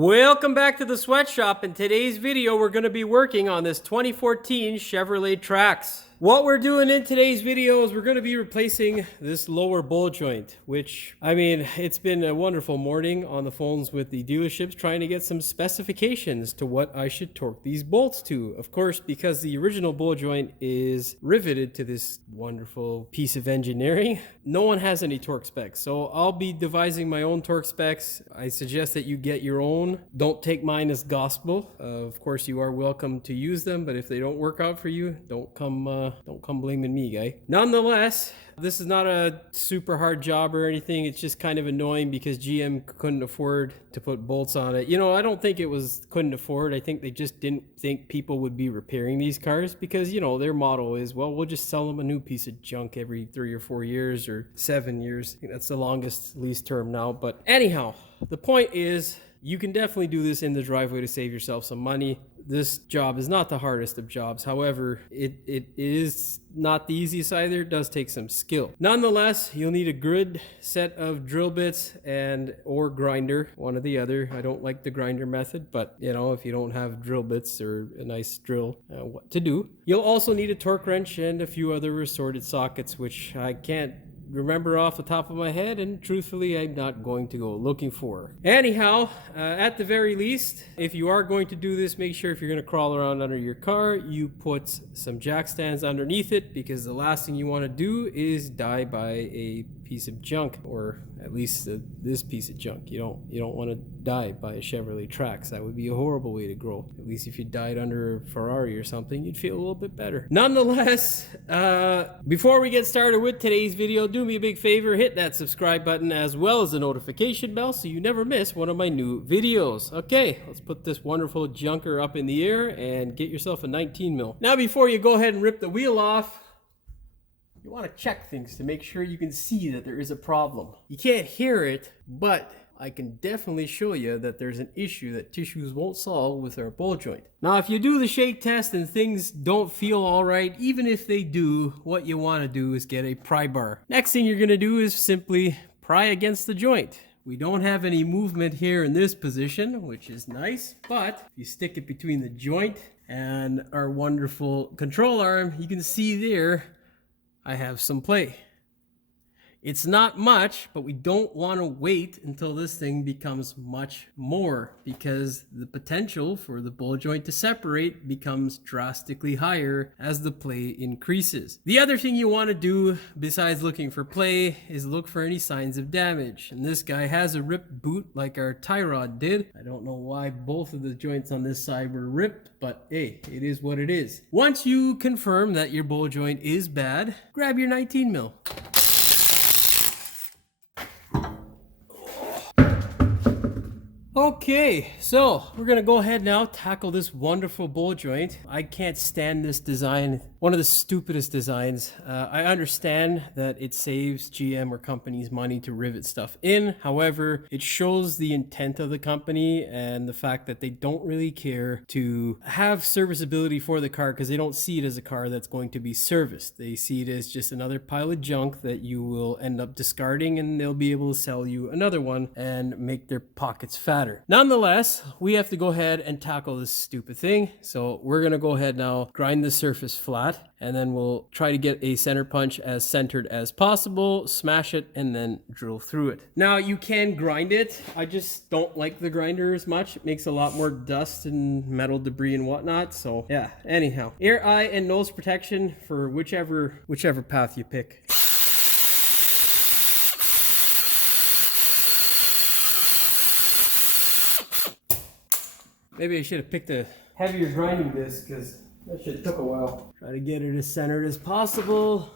Welcome back to the sweatshop. In today's video, we're going to be working on this 2014 Chevrolet Trax. What we're doing in today's video is we're going to be replacing this lower bowl joint, which, I mean, it's been a wonderful morning on the phones with the dealerships trying to get some specifications to what I should torque these bolts to. Of course, because the original bowl joint is riveted to this wonderful piece of engineering, no one has any torque specs. So I'll be devising my own torque specs. I suggest that you get your own. Don't take mine as gospel. Of course, you are welcome to use them, but if they don't work out for you, don't come blaming me, guy. Nonetheless, this is not a super hard job or anything. It's just kind of annoying because GM couldn't afford to put bolts on it. You know, I don't think it was couldn't afford. I think they just didn't think people would be repairing these cars because, you know, their motto is, well, we'll just sell them a new piece of junk every 3 or 4 years or 7 years. I think that's the longest lease term now. But anyhow, the point is, you can definitely do this in the driveway to save yourself some money. This job is not the hardest of jobs. However, it is not the easiest either. It does take some skill. Nonetheless, you'll need a good set of drill bits or grinder, one or the other. I don't like the grinder method, but you know, if you don't have drill bits or a nice drill, what to do. You'll also need a torque wrench and a few other assorted sockets, which I can't remember off the top of my head, and truthfully I'm not going to go looking for. Anyhow, at the very least, if you are going to do this, make sure if you're going to crawl around under your car, you put some jack stands underneath it, because the last thing you want to do is die by a piece of junk, or at least this piece of junk. You don't want to die by a Chevrolet Trax. That would be a horrible way to grow. At least if you died under a Ferrari or something, you'd feel a little bit better. Nonetheless, before we get started with today's video, do me a big favor, hit that subscribe button as well as the notification bell so you never miss one of my new videos. Okay, let's put this wonderful junker up in the air and get yourself a 19 mil. Now, before you go ahead and rip the wheel off, you want to check things to make sure you can see that there is a problem. You can't hear it, but I can definitely show you that there's an issue that tissues won't solve with our bowl joint. Now, if you do the shake test and things don't feel all right, even if they do, what you want to do is get a pry bar. Next thing you're going to do is simply pry against the joint. We don't have any movement here in this position, which is nice, but if you stick it between the joint and our wonderful control arm, you can see there I have some play. It's not much, but we don't want to wait until this thing becomes much more, because the potential for the bowl joint to separate becomes drastically higher as the play increases. The other thing you want to do besides looking for play is look for any signs of damage. And this guy has a ripped boot like our tie rod did. I don't know why both of the joints on this side were ripped, but hey, it is what it is. Once you confirm that your bowl joint is bad, grab your 19 mil. Okay, so we're gonna go ahead now, tackle this wonderful bowl joint. I can't stand this design. One of the stupidest designs. I understand that it saves GM or companies money to rivet stuff in. However, it shows the intent of the company and the fact that they don't really care to have serviceability for the car, because they don't see it as a car that's going to be serviced. They see it as just another pile of junk that you will end up discarding, and they'll be able to sell you another one and make their pockets fatter. Nonetheless, we have to go ahead and tackle this stupid thing. So we're gonna go ahead now, grind the surface flat, and then we'll try to get a center punch as centered as possible, smash it, and then drill through it. Now, you can grind it. I just don't like the grinder as much. It makes a lot more dust and metal debris and whatnot. So yeah, anyhow, ear, eye, and nose protection for whichever path you pick. Maybe I should have picked a heavier grinding disc, because that shit took a while. Try to get it as centered as possible.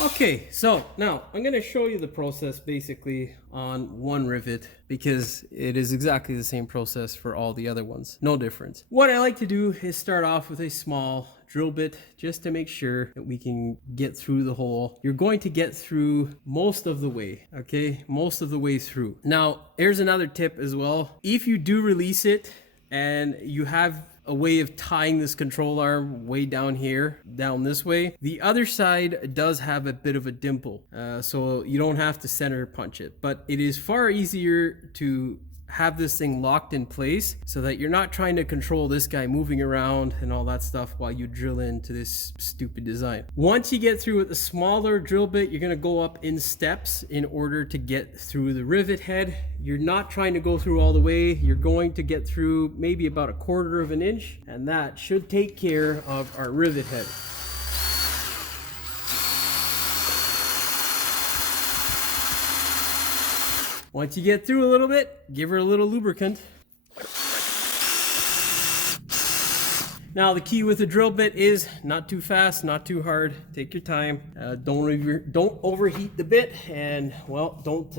Okay, so now I'm going to show you the process basically on one rivet, because it is exactly the same process for all the other ones. No difference. What I like to do is start off with a small drill bit just to make sure that we can get through the hole. You're going to get through most of the way, okay? Most of the way through. Now, here's another tip as well. If you do release it and you have a way of tying this control arm way down here, down this way. The other side does have a bit of a dimple, so you don't have to center punch it, but it is far easier to have this thing locked in place so that you're not trying to control this guy moving around and all that stuff while you drill into this stupid design. Once you get through with the smaller drill bit, you're going to go up in steps in order to get through the rivet head. You're not trying to go through all the way. You're going to get through maybe about 1/4 of an inch, and that should take care of our rivet head. Once you get through a little bit, give her a little lubricant. Now the key with the drill bit is not too fast, not too hard. Take your time. Don't overheat the bit, and well, don't.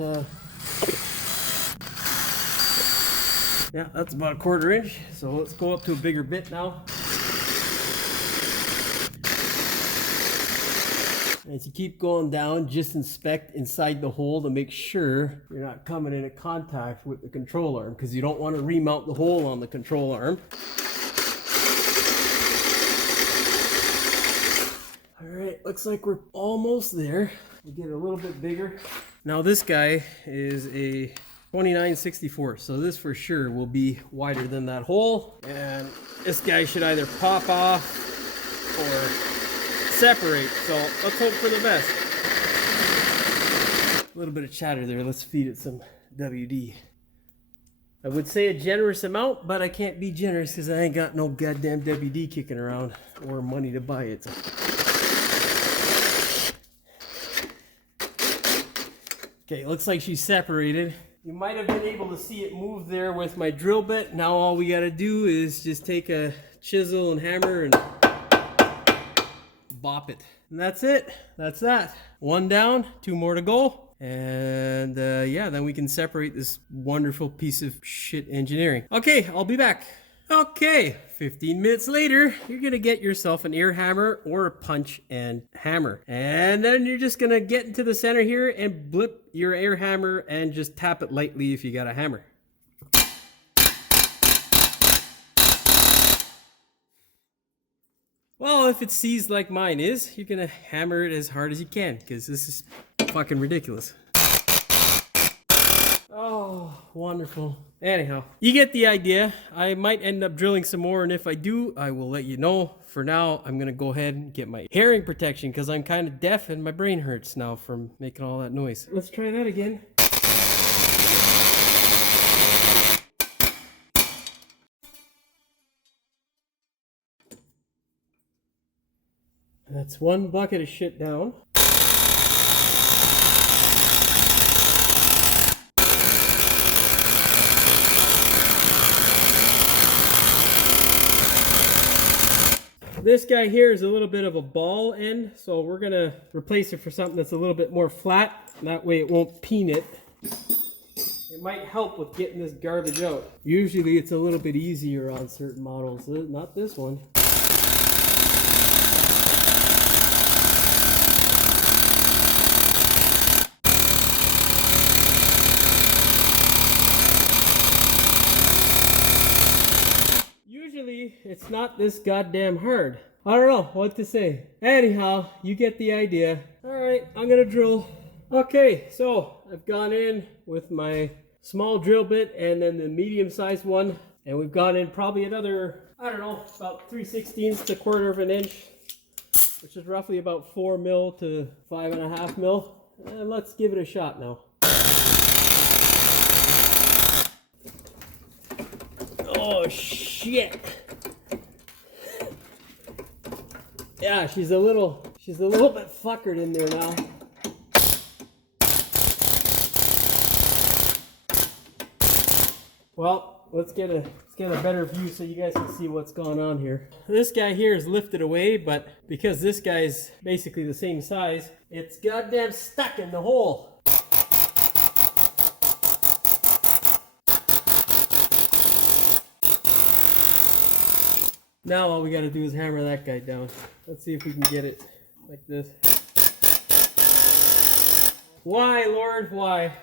Yeah, that's about 1/4 inch. So let's go up to a bigger bit now. As you keep going down, just inspect inside the hole to make sure you're not coming into contact with the control arm, because you don't want to remount the hole on the control arm. All right, looks like we're almost there. We'll get a little bit bigger. Now this guy is a 29/64, so this for sure will be wider than that hole, and this guy should either pop off or separate, so let's hope for the best. A little bit of chatter there, let's feed it some WD. I would say a generous amount, but I can't be generous because I ain't got no goddamn WD kicking around or money to buy it. Okay, looks like she's separated. You might have been able to see it move there with my drill bit. Now all we gotta do is just take a chisel and hammer and bop it. And that's it. That's that. One down, 2 more to go. And yeah, then we can separate this wonderful piece of shit engineering. Okay, I'll be back. Okay, 15 minutes later, you're gonna get yourself an air hammer or a punch and hammer. And then you're just gonna get into the center here and blip your air hammer and just tap it lightly if you got a hammer. Well, if it's seized like mine is, you're gonna hammer it as hard as you can, because this is fucking ridiculous. Oh, wonderful. Anyhow, you get the idea. I might end up drilling some more, and if I do, I will let you know. For now, I'm gonna go ahead and get my hearing protection, because I'm kind of deaf and my brain hurts now from making all that noise. Let's try that again. That's one bucket of shit down. This guy here is a little bit of a ball end, so we're gonna replace it for something that's a little bit more flat. That way it won't peen it. It might help with getting this garbage out. Usually it's a little bit easier on certain models, not this one. It's not this goddamn hard. I don't know what to say. Anyhow, you get the idea. Alright, I'm gonna drill. Okay, so I've gone in with my small drill bit and then the medium sized one. And we've gone in probably another, I don't know, about 3/16 to 1/4 of an inch. Which is roughly about 4 mil to 5.5 mil. And let's give it a shot now. Oh shit! Yeah, she's a little bit fuckered in there now. Well, let's get a better view so you guys can see what's going on here. This guy here is lifted away, but because this guy's basically the same size, it's goddamn stuck in the hole. Now all we gotta do is hammer that guy down. Let's see if we can get it like this. Why, Lord, why?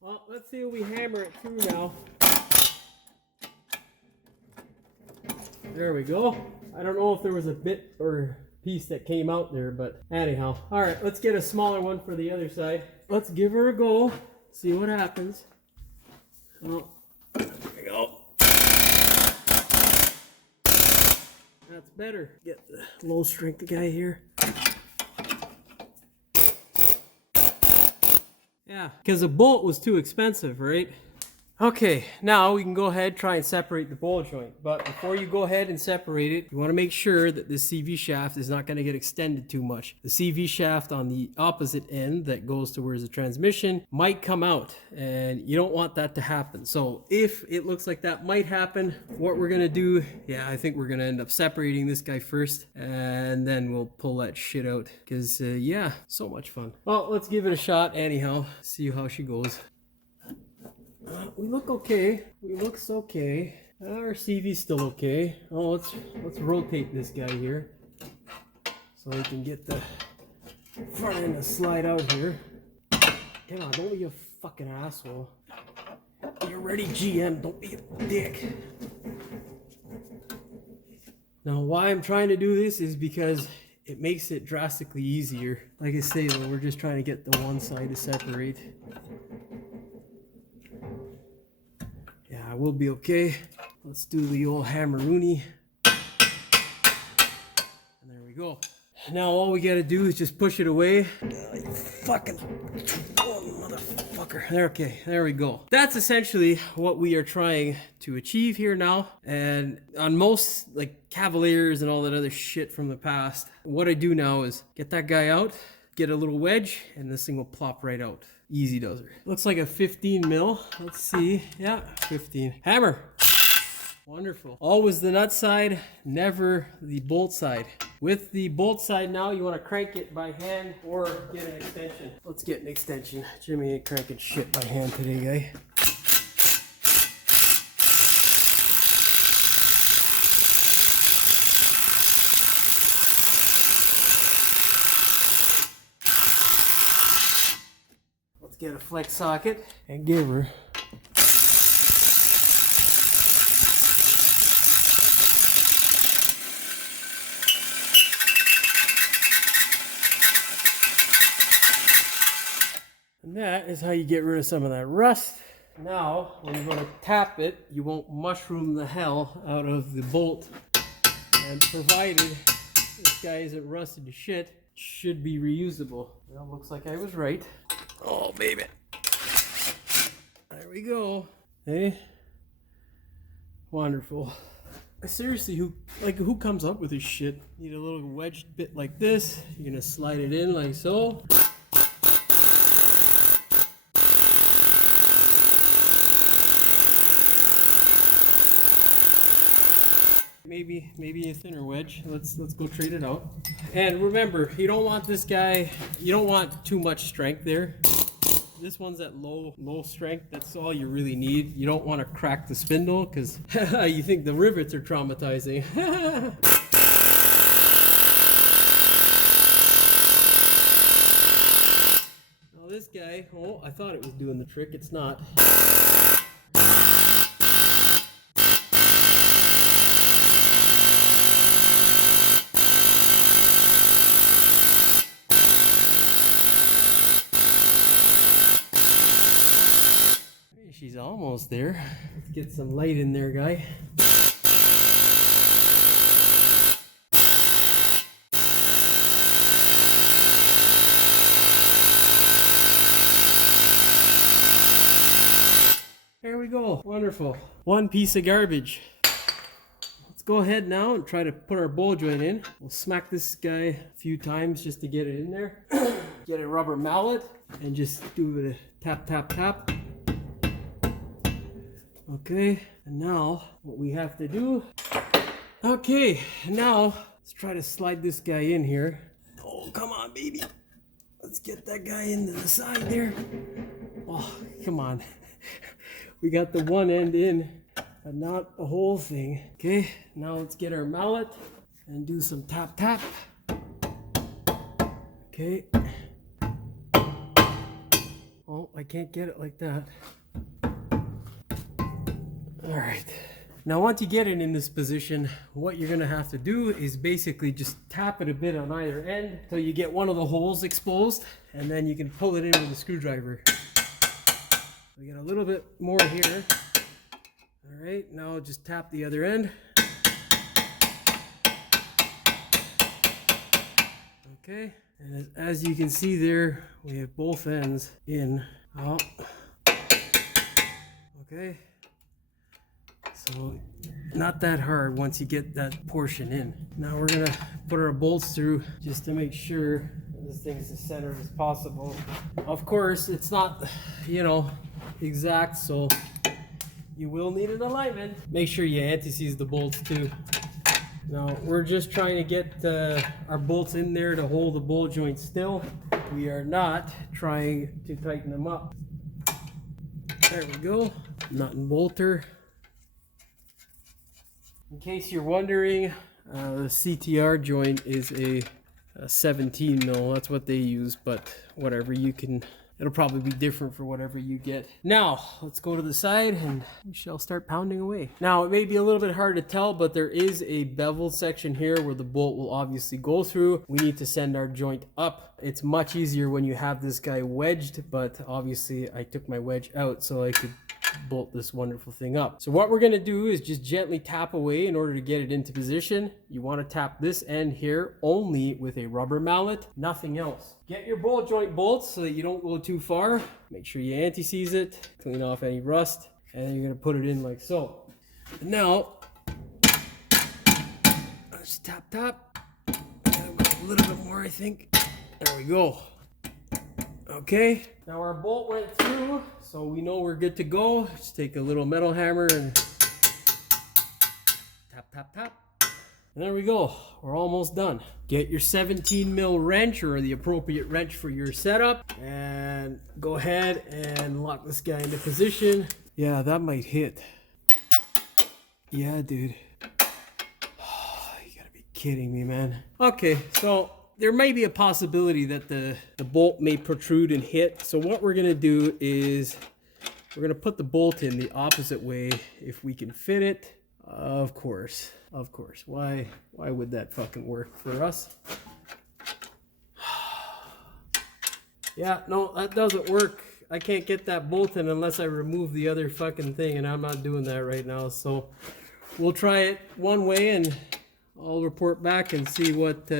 Well, let's see if we hammer it through now. There we go. I don't know if there was a bit or piece that came out there, but anyhow. All right, let's get a smaller one for the other side. Let's give her a go, see what happens. Oh, there we go. That's better. Get the low strength guy here. Yeah, because the bolt was too expensive, right? Okay, now we can go ahead and try and separate the bowl joint. But before you go ahead and separate it, you want to make sure that this CV shaft is not going to get extended too much. The CV shaft on the opposite end that goes towards the transmission might come out, and you don't want that to happen. So if it looks like that might happen, what we're going to do, yeah, I think we're going to end up separating this guy first, and then we'll pull that shit out. Because, yeah, so much fun. Well, let's give it a shot anyhow, see how she goes. We look okay. We looks okay. Our CV's still okay. Oh, let's rotate this guy here so we can get the front end to slide out here. Come on, don't be a fucking asshole. You're ready, GM. Don't be a dick. Now, why I'm trying to do this is because it makes it drastically easier. Like I say, though, we're just trying to get the one side to separate. Yeah, we'll be okay. Let's do the old hammer-rooney. And there we go. Now all we gotta do is just push it away. You fucking motherfucker. Okay, there we go. That's essentially what we are trying to achieve here now. And on most like Cavaliers and all that other shit from the past, what I do now is get that guy out, get a little wedge, and this thing will plop right out. Easy does her. Looks like a 15 mil. Let's see. Yeah, 15. Hammer. Wonderful. Always the nut side, never the bolt side. With the bolt side now, you want to crank it by hand or get an extension. Let's get an extension. Jimmy ain't cranking shit by hand today, guy. Get a flex socket and give her. And that is how you get rid of some of that rust. Now, when you're going to tap it, you won't mushroom the hell out of the bolt. And provided this guy isn't rusted to shit, it should be reusable. Well, looks like I was right. Oh, baby. There we go. Hey. Wonderful. Seriously, who comes up with this shit? Need a little wedged bit like this. You're gonna slide it in like so. Maybe a thinner wedge. Let's go trade it out. And remember, you don't want this guy, you don't want too much strength there. This one's at low strength. That's all you really need. You don't want to crack the spindle because you think the rivets are traumatizing. Now this guy, oh, I thought it was doing the trick. It's not. She's almost there. Let's get some light in there, guy. There we go. Wonderful. One piece of garbage. Let's go ahead now and try to put our bowl joint in. We'll smack this guy a few times just to get it in there. Get a rubber mallet and just do a tap, tap, tap. Okay, and now what we have to do, okay, now let's try to slide this guy in here. Oh, come on, baby. Let's get that guy into the side there. Oh, come on. We got the one end in, but not the whole thing. Okay, now let's get our mallet and do some tap, tap. Okay. Oh, I can't get it like that. All right, Now once you get it in this position, what you're gonna have to do is basically just tap it a bit on either end until you get one of the holes exposed, and then you can pull it in with a screwdriver. We get a little bit more here. All right, now just tap the other end. Okay, and as you can see there, we have both ends in. Oh. Okay, so not that hard once you get that portion in. Now we're gonna put our bolts through just to make sure this thing's as centered as possible. Of course, it's not, you know, exact, so you will need an alignment. Make sure you anti-seize the bolts too. Now we're just trying to get our bolts in there to hold the bolt joint still. We are not trying to tighten them up. There we go. Nut and bolter. In case you're wondering, the CTR joint is a 17 mil. That's what they use, but whatever, you can, it'll probably be different for whatever you get. Now let's go to the side and we shall start pounding away. Now it may be a little bit hard to tell, but there is a bevel section here where the bolt will obviously go through. We need to send our joint up. It's much easier when you have this guy wedged, but obviously I took my wedge out so I could bolt this wonderful thing up. So what we're going to do is just gently tap away in order to get it into position. You want to tap this end here only with a rubber mallet, nothing else. Get your bolt joint bolts so that you don't go too far. Make sure you anti-seize it, clean off any rust, and then you're going to put it in like so. And now just tap. A little bit more, I think. There we go. Okay, now our bolt went through, so we know we're good to go. Just take a little metal hammer and tap. And there we go. We're almost done. Get your 17 mil wrench or the appropriate wrench for your setup and go ahead and lock this guy into position. Yeah, that might hit. Yeah, dude. Oh, you gotta be kidding me, man. Okay, so there may be a possibility that the bolt may protrude and hit. So what we're gonna do is we're gonna put the bolt in the opposite way if we can fit it. Of course. Why would that fucking work for us? Yeah, no, that doesn't work. I can't get that bolt in unless I remove the other fucking thing, and I'm not doing that right now. So we'll try it one way and I'll report back and see what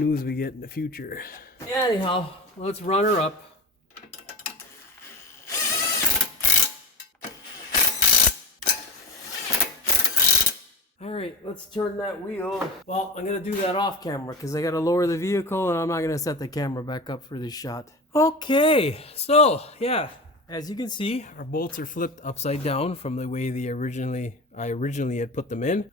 news we get in the future. Anyhow, let's run her up. All right, let's turn that wheel. Well, I'm gonna do that off camera because I gotta lower the vehicle and I'm not gonna set the camera back up for this shot. Okay, so yeah, as you can see, our bolts are flipped upside down from the way I originally had put them in.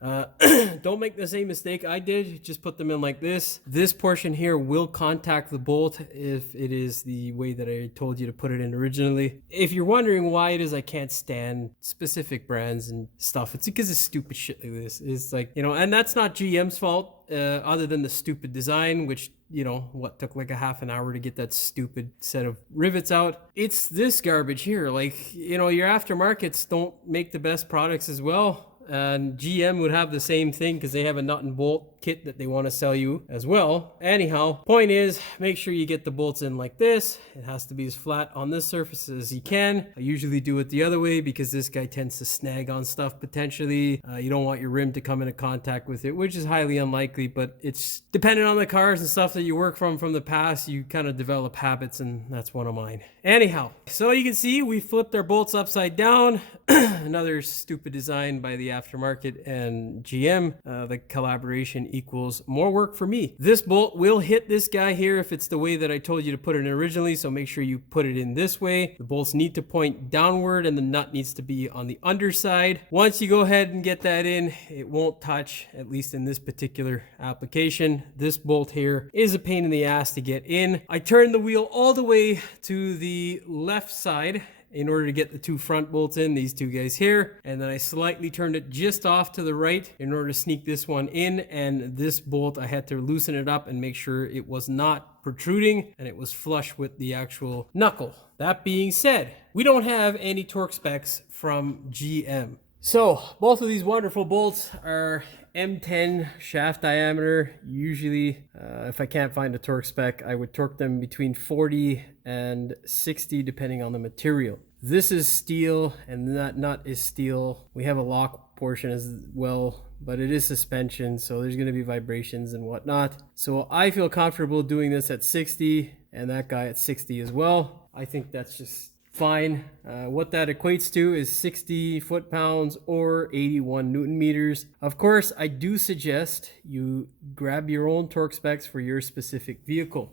Don't make the same mistake I did. Just put them in like this. This portion here will contact the bolt if it is the way that I told you to put it in originally. If you're wondering why it is I can't stand specific brands and stuff, it's because of stupid shit like this. It's like, you know, and that's not GM's fault, other than the stupid design, which, you know, what took like a half an hour to get that stupid set of rivets out. It's this garbage here. Like, you know, your aftermarkets don't make the best products as well. And GM would have the same thing because they have a nut and bolt kit that they want to sell you as well. Anyhow, point is, make sure you get the bolts in like this. It has to be as flat on this surface as you can. I usually do it the other way because this guy tends to snag on stuff potentially. You don't want your rim to come into contact with it, which is highly unlikely, but it's dependent on the cars and stuff that you work from the past. You kind of develop habits, and that's one of mine. Anyhow, so you can see we flipped our bolts upside down. Another stupid design by the aftermarket and GM. The collaboration equals more work for me. This bolt will hit this guy here if it's the way that I told you to put it in originally, so make sure you put it in this way. The bolts need to point downward and the nut needs to be on the underside. Once you go ahead and get that in, it won't touch, at least in this particular application. This bolt here is a pain in the ass to get in. I turned the wheel all the way to the left side in order to get the two front bolts in, these two guys here, and then I slightly turned it just off to the right in order to sneak this one in, and this bolt I had to loosen it up and make sure it was not protruding and it was flush with the actual knuckle. That being said, we don't have any torque specs from GM. So both of these wonderful bolts are M10 shaft diameter. Usually, if I can't find a torque spec, I would torque them between 40 and 60 depending on the material. This is steel and that nut is steel. We have a lock portion as well, but it is suspension, so there's going to be vibrations and whatnot. So I feel comfortable doing this at 60 and that guy at 60 as well. I think that's just fine. What that equates to is 60 foot-pounds or 81 newton meters. Of course, I do suggest you grab your own torque specs for your specific vehicle.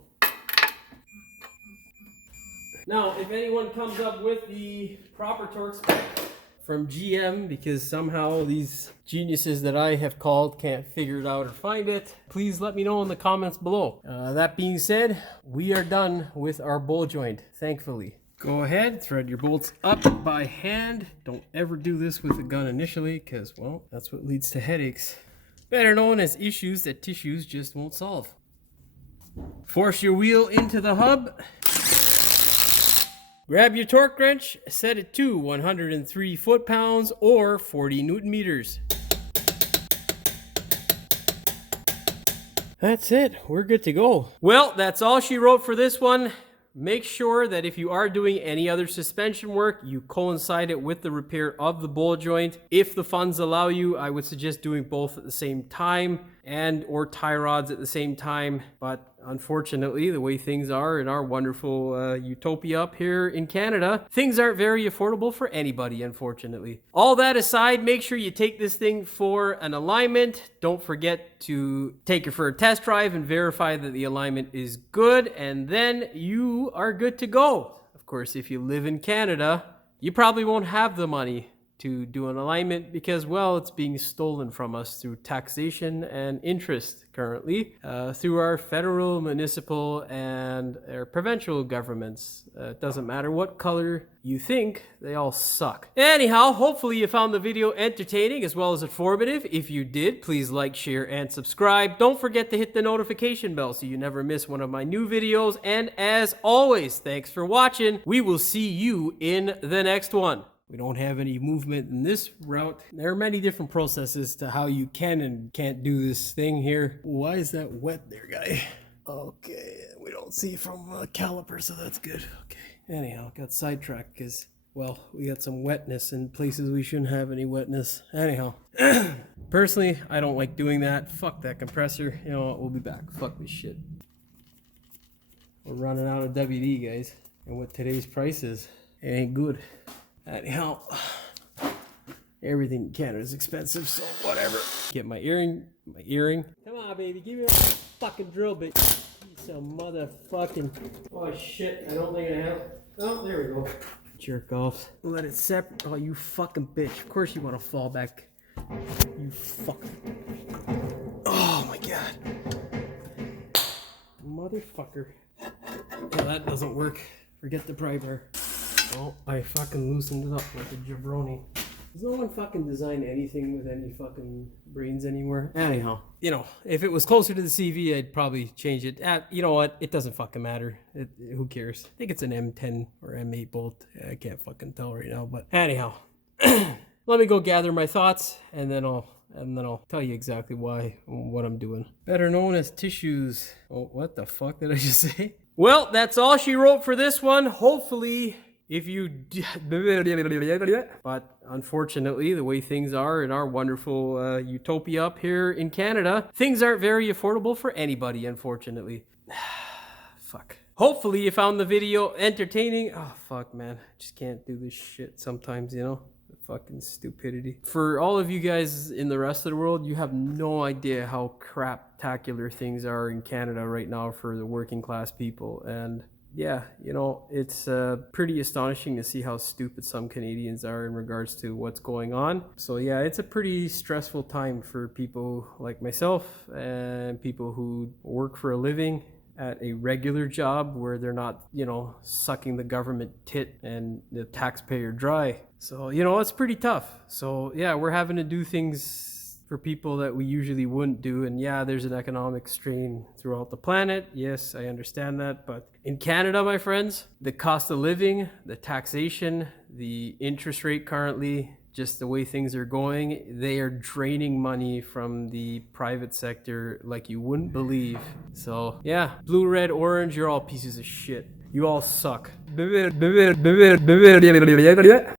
Now, if anyone comes up with the proper torque spec from GM, because somehow these geniuses that I have called can't figure it out or find it, please let me know in the comments below. That being said, we are done with our bowl joint, thankfully. Go ahead, thread your bolts up by hand. Don't ever do this with a gun initially, because, well, that's what leads to headaches. Better known as issues that tissues just won't solve. Force your wheel into the hub. Grab your torque wrench, set it to 103 foot-pounds or 40 newton meters. That's it, we're good to go. Well, that's all she wrote for this one. Make sure that if you are doing any other suspension work, you coincide it with the repair of the bowl joint. If the funds allow you, I would suggest doing both at the same time and or tie rods at the same time. But unfortunately, the way things are in our wonderful utopia up here in Canada, things aren't very affordable for anybody, unfortunately. All that aside, make sure you take this thing for an alignment. Don't forget to take it for a test drive and verify that the alignment is good, and then you are good to go. Of course, if you live in Canada, you probably won't have the money to do an alignment because, well, it's being stolen from us through taxation and interest currently through our federal, municipal, and our provincial governments. It doesn't matter what color you think, they all suck. Anyhow, hopefully you found the video entertaining as well as informative. If you did, please like, share, and subscribe. Don't forget to hit the notification bell so you never miss one of my new videos. And as always, thanks for watching. We will see you in the next one. We don't have any movement in this route. There are many different processes to how you can and can't do this thing here. Why is that wet there, guy? Okay, we don't see from a caliper, so that's good. Okay, anyhow, got sidetracked because, well, we got some wetness in places we shouldn't have any wetness. Anyhow, personally, I don't like doing that. Fuck that compressor. You know what, we'll be back. Fuck this shit. We're running out of WD, guys. And with today's prices, it ain't good. Anyhow, everything in Canada is expensive, so whatever. Get my earring. Come on, baby, give me a fucking drill bit. Some motherfucking. Oh shit, I don't think I have. Oh, there we go. Jerk off. Let it separate. Oh, you fucking bitch. Of course you want to fall back. You fuck. Oh my god. Motherfucker. Yeah, that doesn't work. Forget the pry bar. Oh, I fucking loosened it up like a jabroni. Does no one fucking design anything with any fucking brains anymore? Anyhow, you know, if it was closer to the CV, I'd probably change it. You know what? It doesn't fucking matter. Who cares? I think it's an M10 or M8 bolt. I can't fucking tell right now, but anyhow. Let me go gather my thoughts and then I'll tell you exactly what I'm doing. Better known as tissues. Oh, what the fuck did I just say? Well, that's all she wrote for this one. Hopefully, if you... But unfortunately, the way things are in our wonderful utopia up here in Canada, things aren't very affordable for anybody, unfortunately. Fuck. Hopefully you found the video entertaining. Oh, fuck, man. I just can't do this shit sometimes, you know? Fucking stupidity. For all of you guys in the rest of the world, you have no idea how craptacular things are in Canada right now for the working class people. And yeah, you know, it's pretty astonishing to see how stupid some Canadians are in regards to what's going on. So yeah, it's a pretty stressful time for people like myself and people who work for a living at a regular job where they're not, you know, sucking the government tit and the taxpayer dry. So, you know, it's pretty tough. So yeah, we're having to do things for people that we usually wouldn't do. And yeah, there's an economic strain throughout the planet. Yes, I understand that. But in Canada, my friends, the cost of living, the taxation, the interest rate currently, just the way things are going, they are draining money from the private sector like you wouldn't believe. So yeah, blue, red, orange, you're all pieces of shit. You all suck.